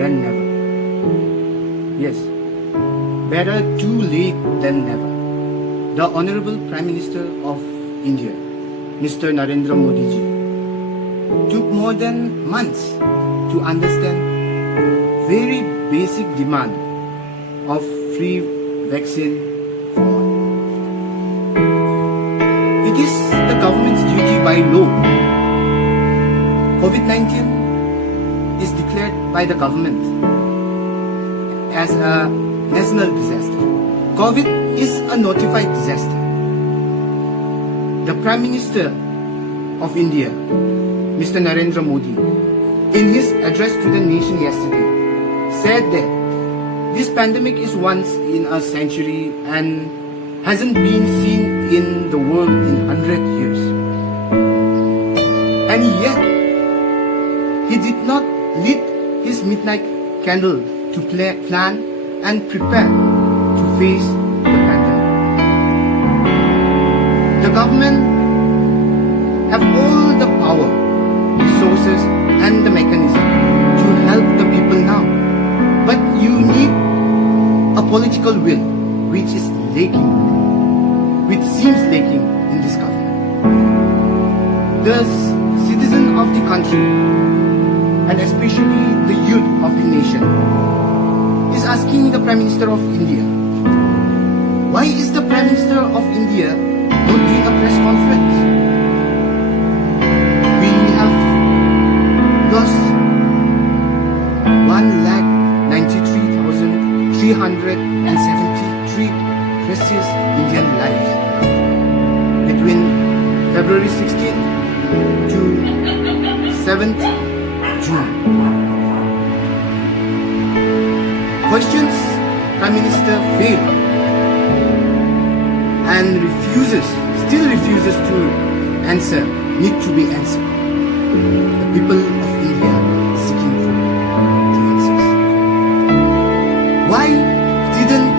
than never. Yes, better too late than never. The Honorable Prime Minister of India, Mr. Narendra Modi ji, took more than months to understand very basic demand of free vaccine for all. It is the government's duty by law. COVID-19 is declared by the government as a national disaster. COVID is a notified disaster. The Prime Minister of India, Mr. Narendra Modi, in his address to the nation yesterday, said that this pandemic is once in a century and hasn't been seen in the world in 100 years. And yet, he did not lit his midnight candle to plan and prepare to face the pandemic. The government have all the power, resources and the mechanism to help the people now. But you need a political will which is lacking, which seems lacking in this government. The citizen of the country, and especially the youth of the nation, is asking the Prime Minister of India, why is the Prime Minister of India not doing a press conference? We have lost 1,93,373 precious Indian lives between February 16th to 7th June. Questions Prime Minister failed and still refuses to answer need to be answered. The people of India are seeking for the answers. Why didn't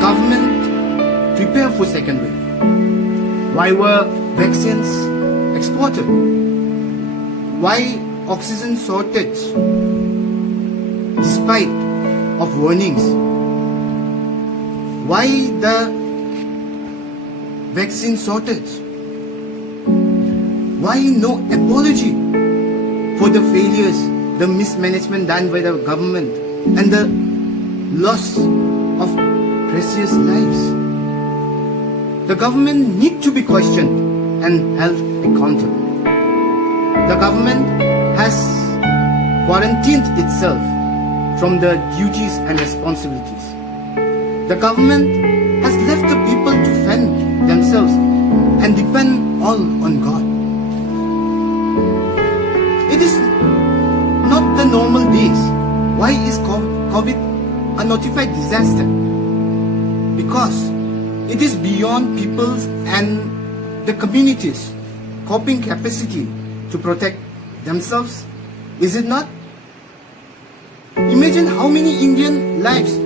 government prepare for second wave? Why were vaccines exported? Why oxygen shortage despite of warnings? Why the vaccine shortage? Why no apology for the failures, the mismanagement done by the government and the loss of precious lives? The government need to be questioned and held accountable. The government has quarantined itself from the duties and responsibilities. The government has left the people to fend themselves and depend all on God. It is not the normal days. Why is COVID a notified disaster? Because it is beyond people's and the community's coping capacity to protect themselves, is it not? Imagine how many Indian lives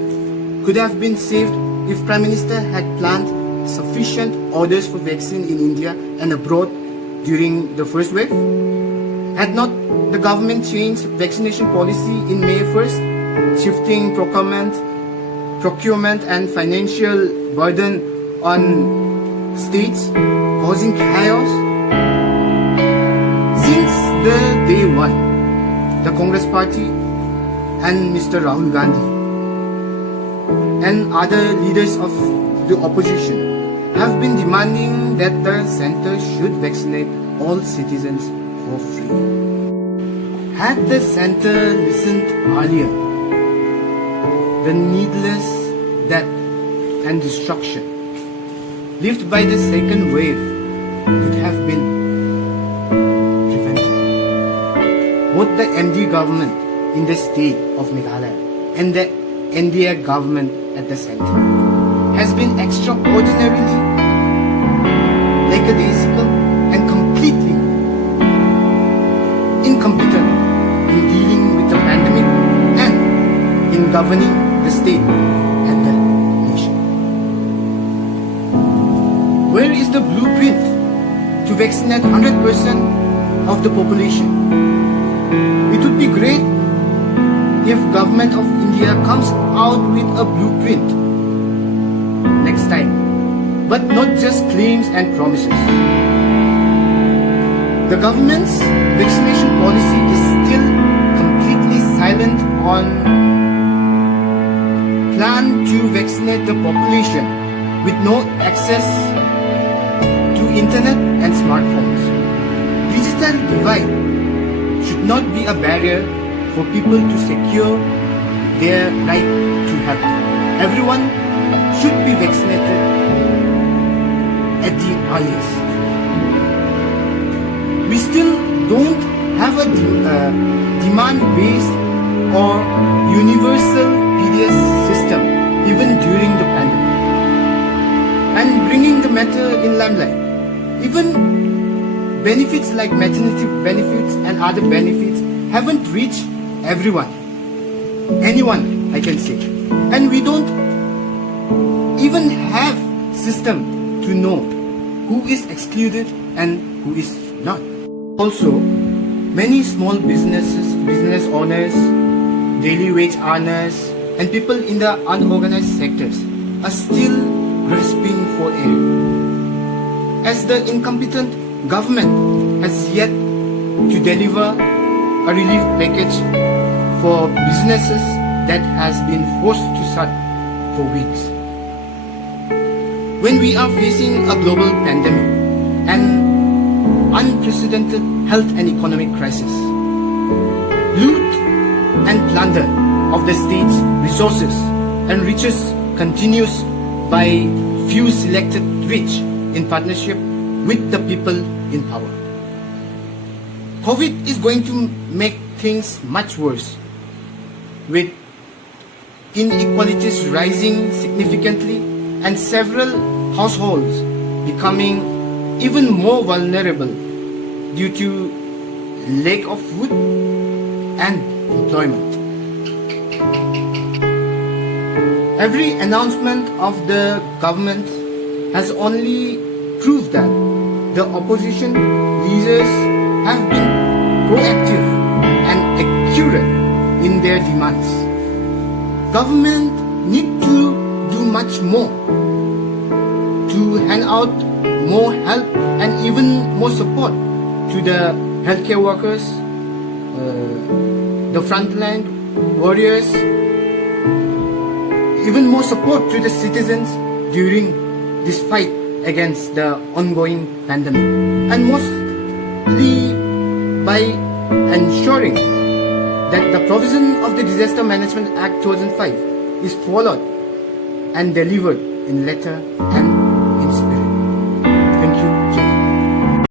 could have been saved if Prime Minister had planned sufficient orders for vaccine in India and abroad during the first wave. Had not the government changed vaccination policy in May 1st, shifting procurement and financial burden on states, causing chaos? Since the day one, the Congress Party and Mr. Rahul Gandhi and other leaders of the opposition have been demanding that the center should vaccinate all citizens for free. Had the center listened earlier, the needless death and destruction left by the second wave could have been prevented. Both the MD government in the state of Meghalaya and the NDA government at the center has been extraordinarily lackadaisical and completely incompetent in dealing with the pandemic and in governing the state and the nation. Where is the blueprint to vaccinate 100% of the population? It would be great if Government of India comes out with a blueprint next time, but not just claims and promises. The government's vaccination policy is still completely silent on plan to vaccinate the population with no access to internet and smartphones. Digital divide should not be a barrier for people to secure their right to health. Everyone should be vaccinated at the earliest. We still don't have a demand-based or universal PDS system even during the pandemic. And bringing the matter in limelight, even benefits like maternity benefits and other benefits haven't reached anyone I can say. And we don't even have system to know who is excluded and who is not. Also, many small business owners, daily wage earners, and people in the unorganized sectors are still grasping for air, as the incompetent government has yet to deliver a relief package for businesses that has been forced to shut for weeks. When we are facing a global pandemic and unprecedented health and economic crisis, loot and plunder of the state's resources and riches continues by few selected rich in partnership with the people in power. COVID is going to make things much worse, with inequalities rising significantly and several households becoming even more vulnerable due to lack of food and employment. Every announcement of the government has only proved that the opposition leaders have been proactive and accurate in their demands. Government need to do much more to hand out more help and even more support to the healthcare workers, the frontline warriors, even more support to the citizens during this fight against the ongoing pandemic, and mostly by ensuring that the provision of the Disaster Management Act 2005 is followed and delivered in letter and